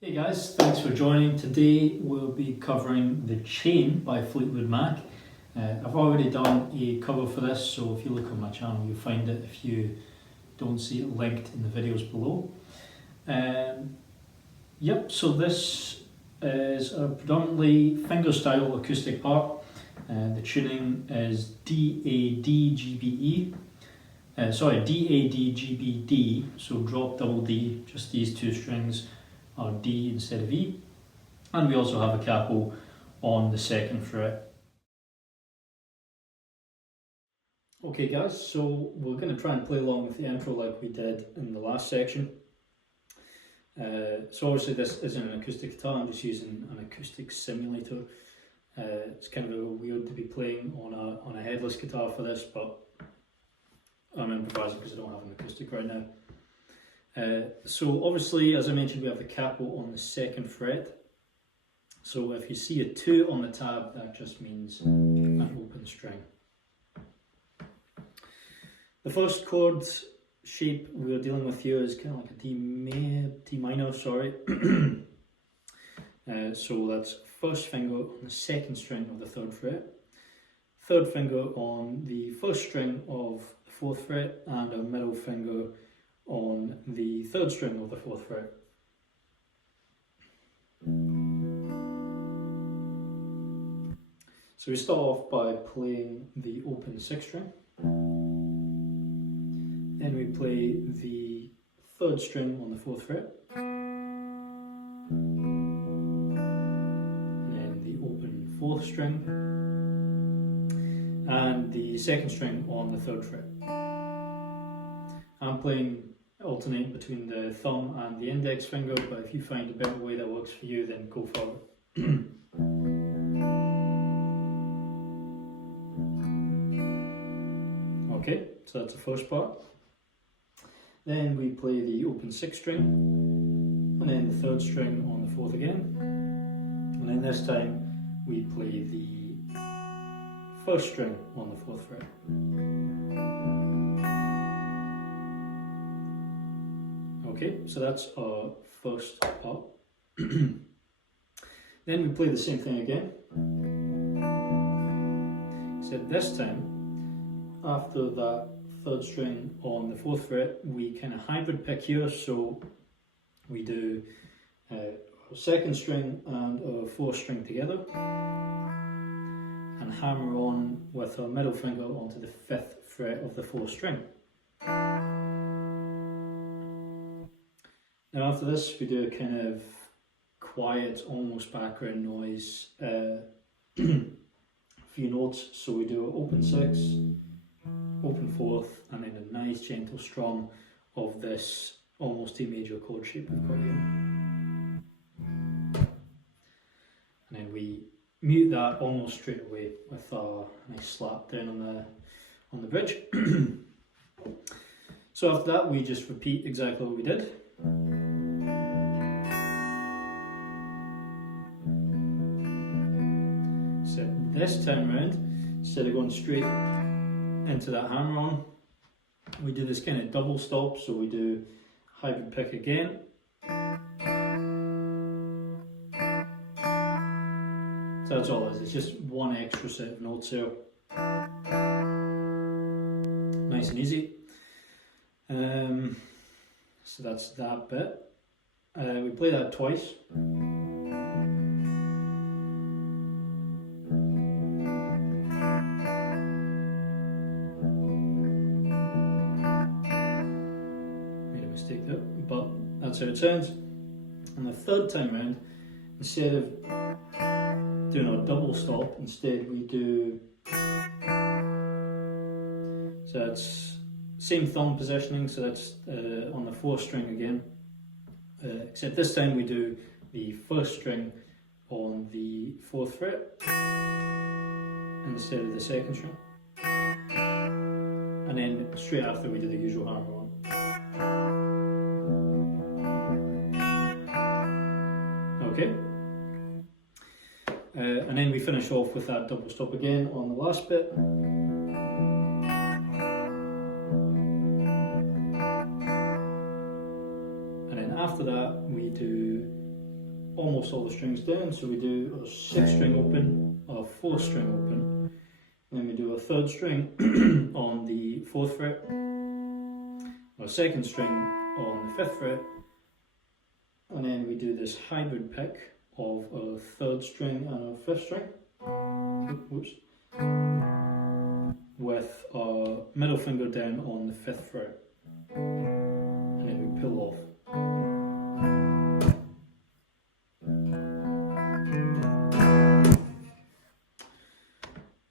Hey guys, thanks for joining. Today we'll be covering The Chain by Fleetwood Mac. I've already done a cover for this, so if you look on my channel you'll find it if you don't see it linked in the videos below. So this is a predominantly fingerstyle acoustic part. The tuning is D-A-D-G-B-E. D-A-D-G-B-D, so drop double D, just these two strings are D instead of E, and we also have a capo on the second fret. Okay guys, so we're going to try and play along with the intro like we did in the last section. So obviously this isn't an acoustic guitar, I'm just using an acoustic simulator. It's kind of weird to be playing on a headless guitar for this, but I'm improvising because I don't have an acoustic right now. So obviously, as I mentioned, we have the capo on the second fret. So if you see a 2 on the tab, that just means an open string. The first chord shape we're dealing with here is kind of like a D minor, sorry. So that's first finger on the second string of the third fret, third finger on the first string of the fourth fret, and a middle finger on the third string of the fourth fret. So we start off by playing the open 6th string, then we play the third string on the 4th fret, and then the open 4th string, and the 2nd string on the 3rd fret. I'm playing alternate between the thumb and the index finger, but if you find a better way that works for you, then go for it. Okay, so that's the first part. Then we play the open 6th string, and then the 3rd string on the 4th again, and then this time we play the 1st string on the 4th fret. Okay, so that's our first part. Then we play the same thing again, except this time, after that 3rd string on the 4th fret, we kind of hybrid pick here, so we do our 2nd string and our 4th string together, and hammer on with our middle finger onto the 5th fret of the 4th string. Now after this we do a kind of quiet, almost background noise, few notes. So we do open 6, open 4th, and then a nice gentle strum of this almost A major chord shape we've got here. And then we mute that almost straight away with a nice slap down on the bridge. So after that we just repeat exactly what we did. Except this time round, instead of going straight into that hammer on, we do this kind of double stop, so we do hybrid pick again. So that's all it is, it's just one extra set of notes here. Nice and easy. So that's that bit. We play that twice. Made a mistake there, but that's how it sounds. And the third time round, instead of doing a double stop, instead we do, so that's same thumb positioning, so that's on the 4th string again, except this time we do the 1st string on the 4th fret instead of the 2nd string, and then straight after we do the usual hammer on. Okay, and then we finish off with that double stop again on the last bit. After that we do almost all the strings down. So we do a 6th string open, a 4th string open, then we do a 3rd string on the 4th fret, a 2nd string on the 5th fret, and then we do this hybrid pick of a 3rd string and a 5th string. Oops. With our middle finger down on the 5th fret, and then we pull off.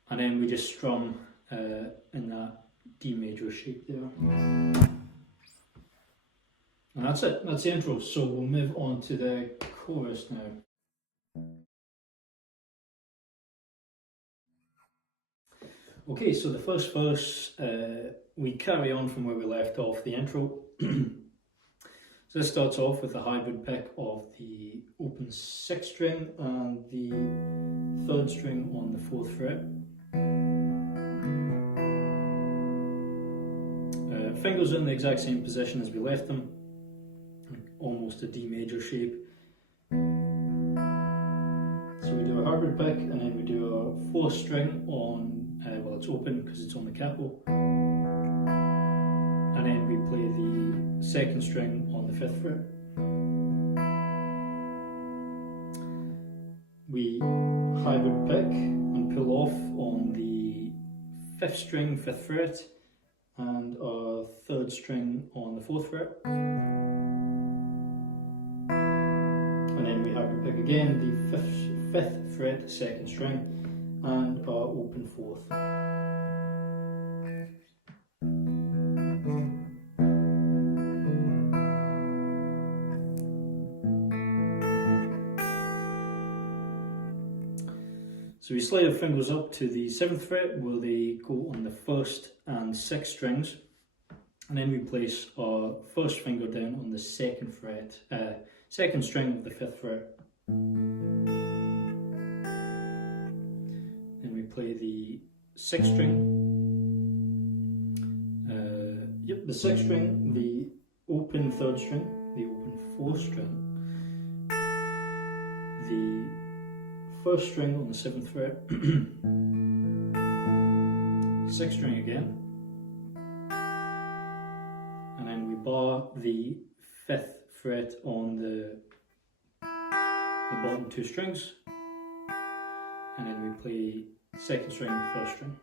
And then we just strum in that D major shape there. And that's it, that's the intro. So we'll move on to the chorus now. Okay, so the first verse, we carry on from where we left off the intro. So this starts off with a hybrid pick of the open 6th string and the 3rd string on the 4th fret. Fingers in the exact same position as we left them, almost a D major shape. So we do a hybrid pick and then we do a 4th string on, well, it's open because it's on the capo, and then we play the 2nd string on the 5th fret. We hybrid pick and pull off on the 5th string, 5th fret, and our 3rd string on the 4th fret. And then we hybrid pick again, the 5th fret, 2nd string, and our open 4th. So we slide our fingers up to the 7th fret where they go on the 1st and 6th strings, and then we place our 1st finger down on the 2nd fret, 2nd string of the 5th fret. Then we play the 6th string, the 6th string, the open 3rd string, the open 4th string, the 1st string on the 7th fret, 6th string again, and then we bar the 5th fret on the bottom 2 strings, and then we play 2nd string, 1st string.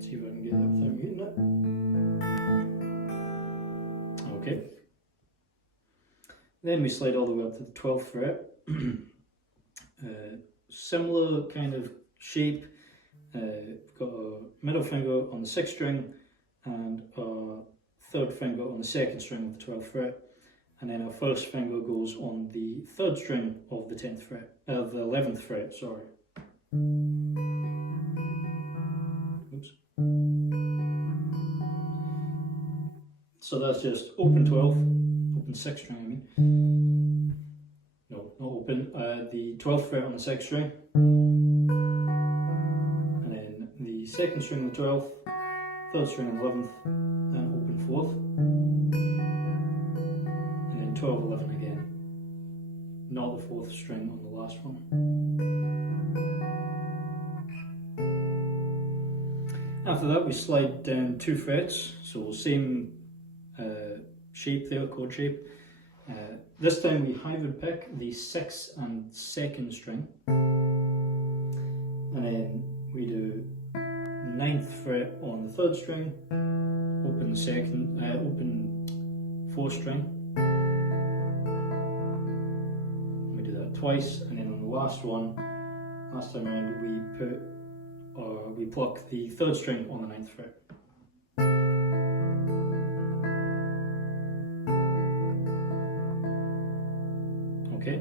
See if I can get that without muting it. Okay. Then we slide all the way up to the 12th fret. Similar kind of shape. We've got a middle finger on the 6th string and our 3rd finger on the 2nd string of the 12th fret, and then our 1st finger goes on the 3rd string of the 10th fret, of the 11th fret, sorry. Oops. So that's just open 12, open 6th string, I mean. No, not open. The 12th fret on the 6th string, and then the 2nd string on the 12th, 3rd string on the 11th, and open 4th, and then 12, 11 again. Not the 4th string on the last one. After that, we slide down 2 frets, so same shape there, chord shape. This time we hybrid pick the 6th and 2nd string, and then we do 9th fret on the 3rd string, open 4th string. We do that twice, and then on the last one, last time around, we pluck the 3rd string on the 9th fret. Okay.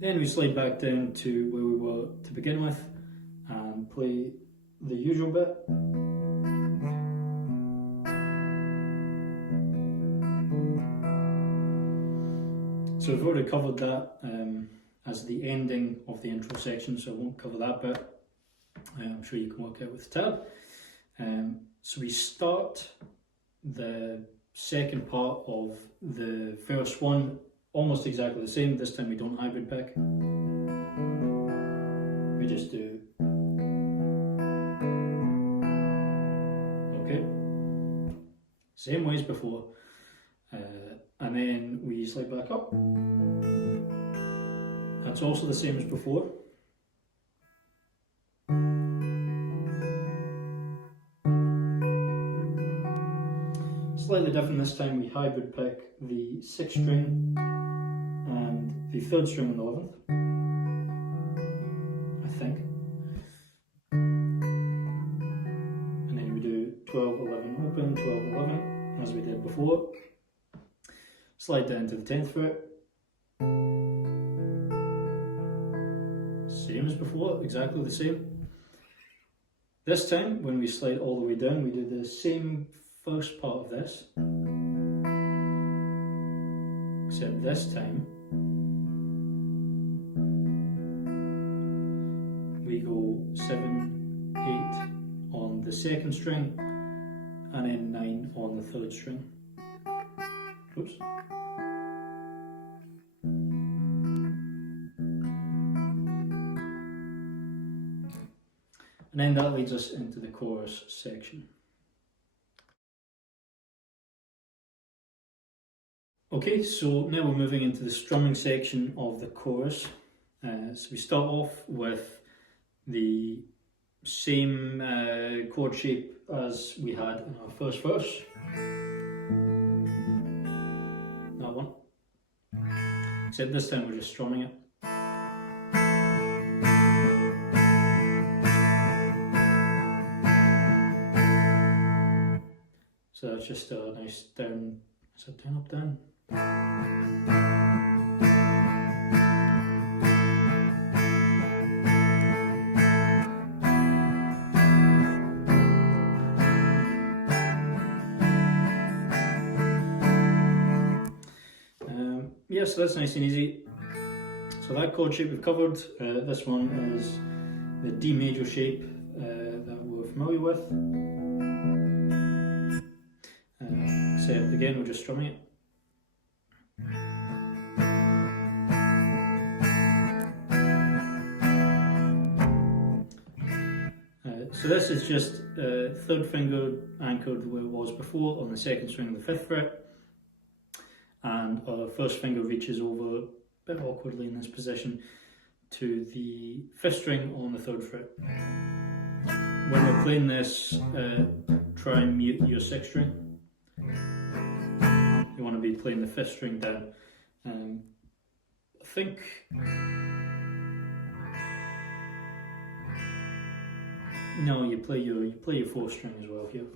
Then we slide back down to where we were to begin with and play the usual bit. So we've already covered that as the ending of the intro section, so I won't cover that bit. I'm sure you can work out with the tab. So we start the second part of the first one, almost exactly the same. This time we don't hybrid pick. We just do. Okay. Same way as before. And then we slide back up. That's also the same as before. Slightly different this time, we hybrid pick the 6th string and the 3rd string on the 11th, I think. And then we do 12, 11 open, 12, 11, as we did before. Slide down to the 10th fret. Same as before, exactly the same. This time, when we slide all the way down, we do the same first part of this, except this time we go 7, 8 on the 2nd string and then 9 on the 3rd string. Oops. And then that leads us into the chorus section. Okay, so now we're moving into the strumming section of the chorus. So we start off with the same chord shape as we had in our first verse. That one. Except this time we're just strumming it. So that's just a nice down, is it down, up, down? Yeah, so that's nice and easy. So that chord shape we've covered. This one is the D major shape that we're familiar with. Except again, we're just strumming it. So this is just 3rd finger anchored where it was before on the 2nd string of the 5th fret. And our 1st finger reaches over, a bit awkwardly in this position, to the 5th string on the 3rd fret. When we're playing this, try and mute your 6th string. You want to be playing the 5th string down. I think no, you play your 4th string as well here.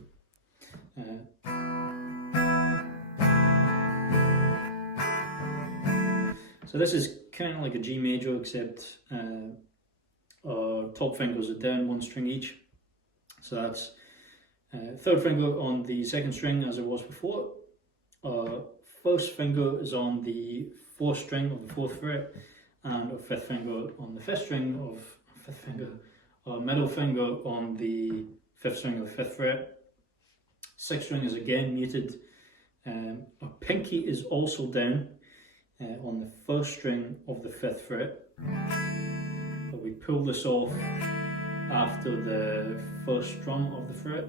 So this is kind of like a G major, except our top fingers are down 1 string each. So that's 3rd finger on the 2nd string as it was before. Our 1st finger is on the 4th string of the 4th fret, and our 5th finger on the 5th string of 5th finger. Our middle finger on the 5th string of the 5th fret. 6th string is again muted. Our pinky is also down on the 1st string of the 5th fret. But we pull this off after the 1st strum of the fret.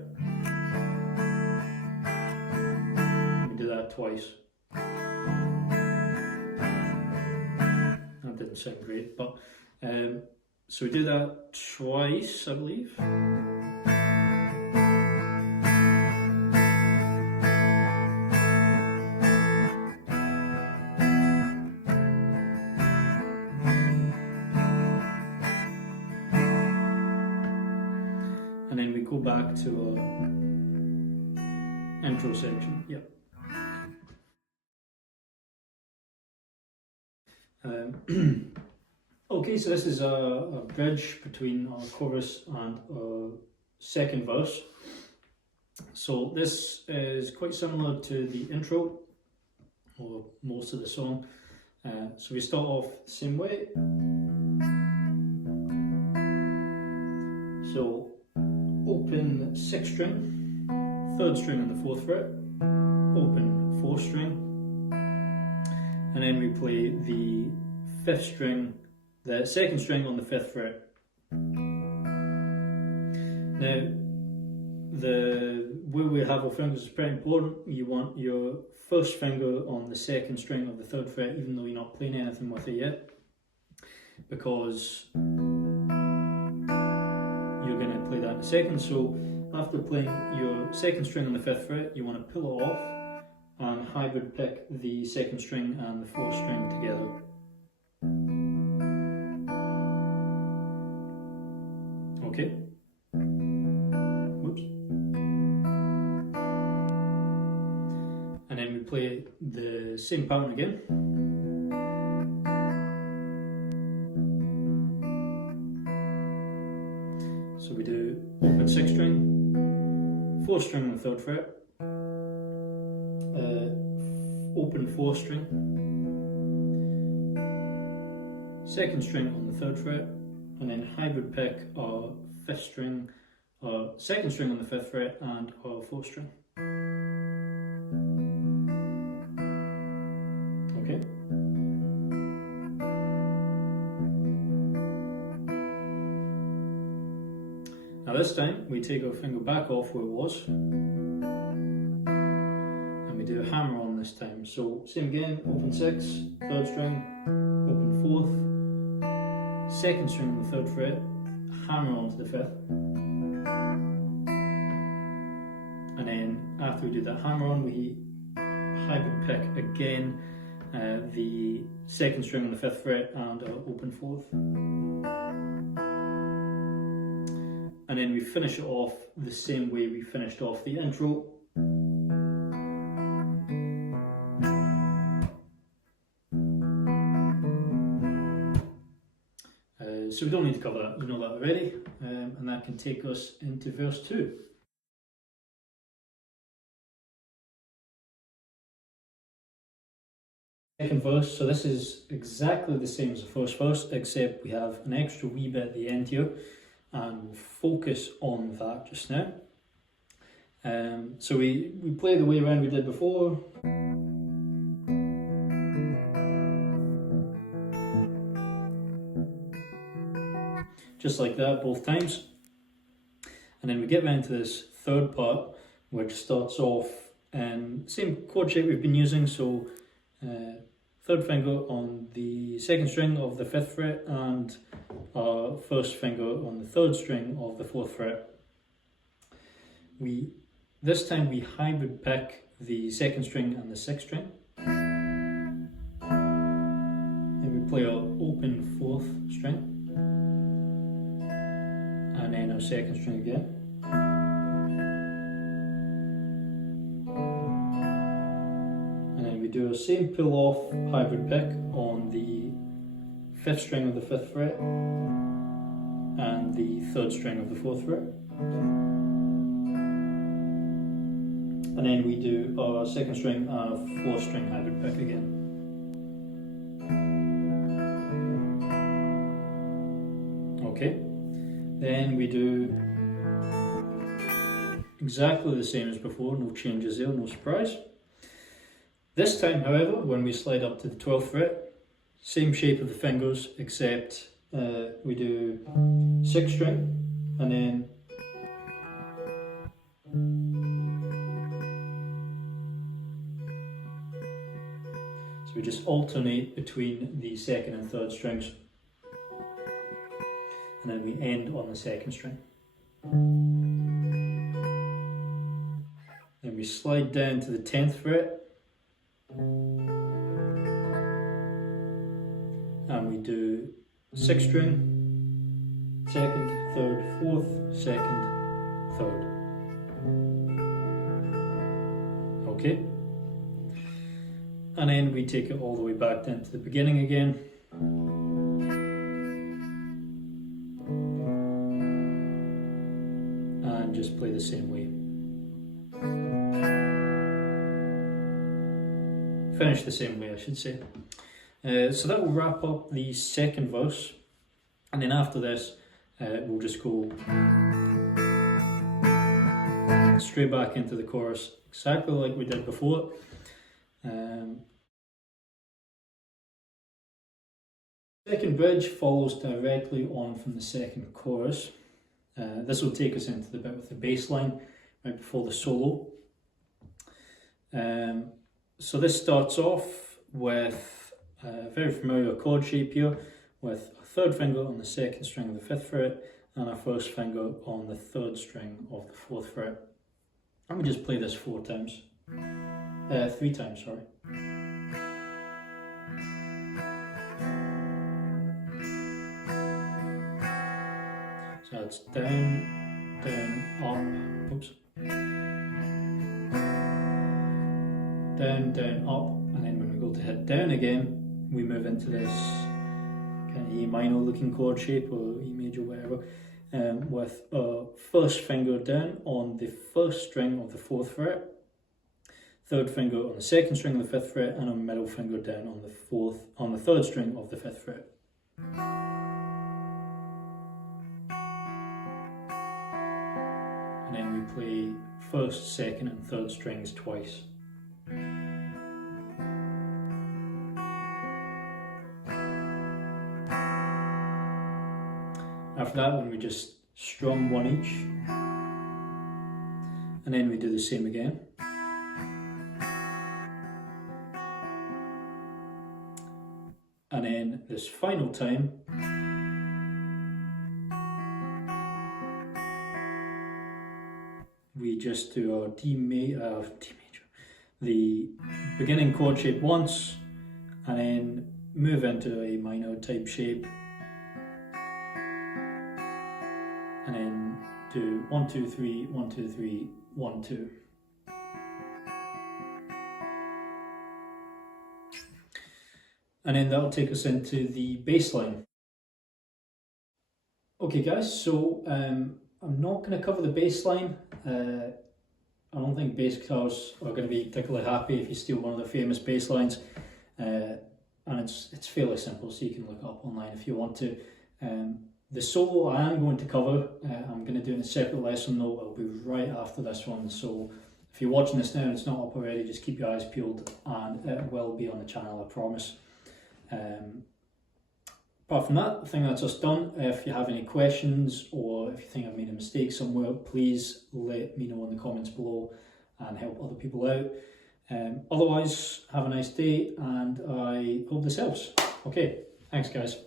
We do that twice. That didn't sound great, but so we do that twice, I believe. And then we go back to our intro section. Yep. Okay, so this is a bridge between our chorus and our 2nd verse. So this is quite similar to the intro, or most of the song. So we start off the same way. So open 6th string, 3rd string on the 4th fret. open 4th string, and then we play the 5th string, the 2nd string on the 5th fret. Now, where we have our fingers is pretty important. You want your 1st finger on the 2nd string of the 3rd fret, even though you're not playing anything with it yet, because you're going to play that in a second. So after playing your 2nd string on the 5th fret, you want to pull it off and hybrid pick the 2nd string and the 4th string together. Okay. Whoops. And then we play the same pattern again. So we do open 6th string, 4th string on the 3rd fret, open 4th string, 2nd string on the 3rd fret, and then hybrid pick our 5th string, our 2nd string on the 5th fret, and our 4th string. Okay. Now this time we take our finger back off where it was, and we do a hammer on this time. So same again, open 6, 3rd string, open 4th, 2nd string on the 3rd fret, hammer onto the 5th, and then after we do that hammer on, we hybrid pick again the 2nd string on the 5th fret and our open 4th. And then we finish it off the same way we finished off the intro. So we don't need to cover that, you know that already, and that can take us into verse 2. Second verse, so this is exactly the same as the first verse, except we have an extra wee bit at the end here, and we'll focus on that just now. So we play the way around we did before. Just like that both times. And then we get round to this 3rd part, which starts off in the same chord shape we've been using, so 3rd finger on the 2nd string of the 5th fret and our 1st finger on the 3rd string of the 4th fret. This time we hybrid pick the 2nd string and the 6th string. Then we play our open 4th string, and then our 2nd string again. We do our same pull off hybrid pick on the 5th string of the 5th fret and the 3rd string of the 4th fret, and then we do our 2nd string and our 4th string hybrid pick again. Okay, then we do exactly the same as before, no changes there, no surprise. This time, however, when we slide up to the 12th fret, same shape of the fingers, except we do 6th string, and then so we just alternate between the 2nd and 3rd strings, and then we end on the 2nd string. Then we slide down to the 10th fret, and we do 6th string, 2nd, 3rd, 4th, 2nd, 3rd. Okay, and then we take it all the way back down to the beginning again. And just play the same way. Finish the same way, I should say. So that will wrap up the 2nd verse, and then after this we'll just go straight back into the chorus, exactly like we did before. Second bridge follows directly on from the second chorus. This will take us into the bit with the bass line right before the solo. So this starts off with a very familiar chord shape here, with a third finger on the second string of the fifth fret and a first finger on the third string of the fourth fret. And we just play this 3 times, sorry. So it's down, down, up, oops. Down, down, up, and then when we go to hit down again, we move into this kind of E minor looking chord shape, or E major, whatever, with a first finger down on the first string of the fourth fret, third finger on the second string of the fifth fret, and a middle finger down on the third string of the fifth fret. And then we play first, second, and third strings twice. After that one we just strum one each, and then we do the same again. And then this final time we just do our D major, the beginning chord shape once, and then move into a minor type shape, and then do 1, 2, 3, 1, 2, 3, 1, 2. And then that'll take us into the bass line. Okay guys, so I'm not going to cover the bass line. I don't think bass guitars are going to be particularly happy if you steal one of the famous bass lines. And it's fairly simple, so you can look it up online if you want to. The solo I am going to cover, I'm going to do in a separate lesson though. It'll be right after this one, so if you're watching this now and it's not up already, just keep your eyes peeled and it will be on the channel, I promise. Apart from that, I think that's us done. If you have any questions or if you think I've made a mistake somewhere, please let me know in the comments below and help other people out. Otherwise, have a nice day and I hope this helps. Okay, thanks guys.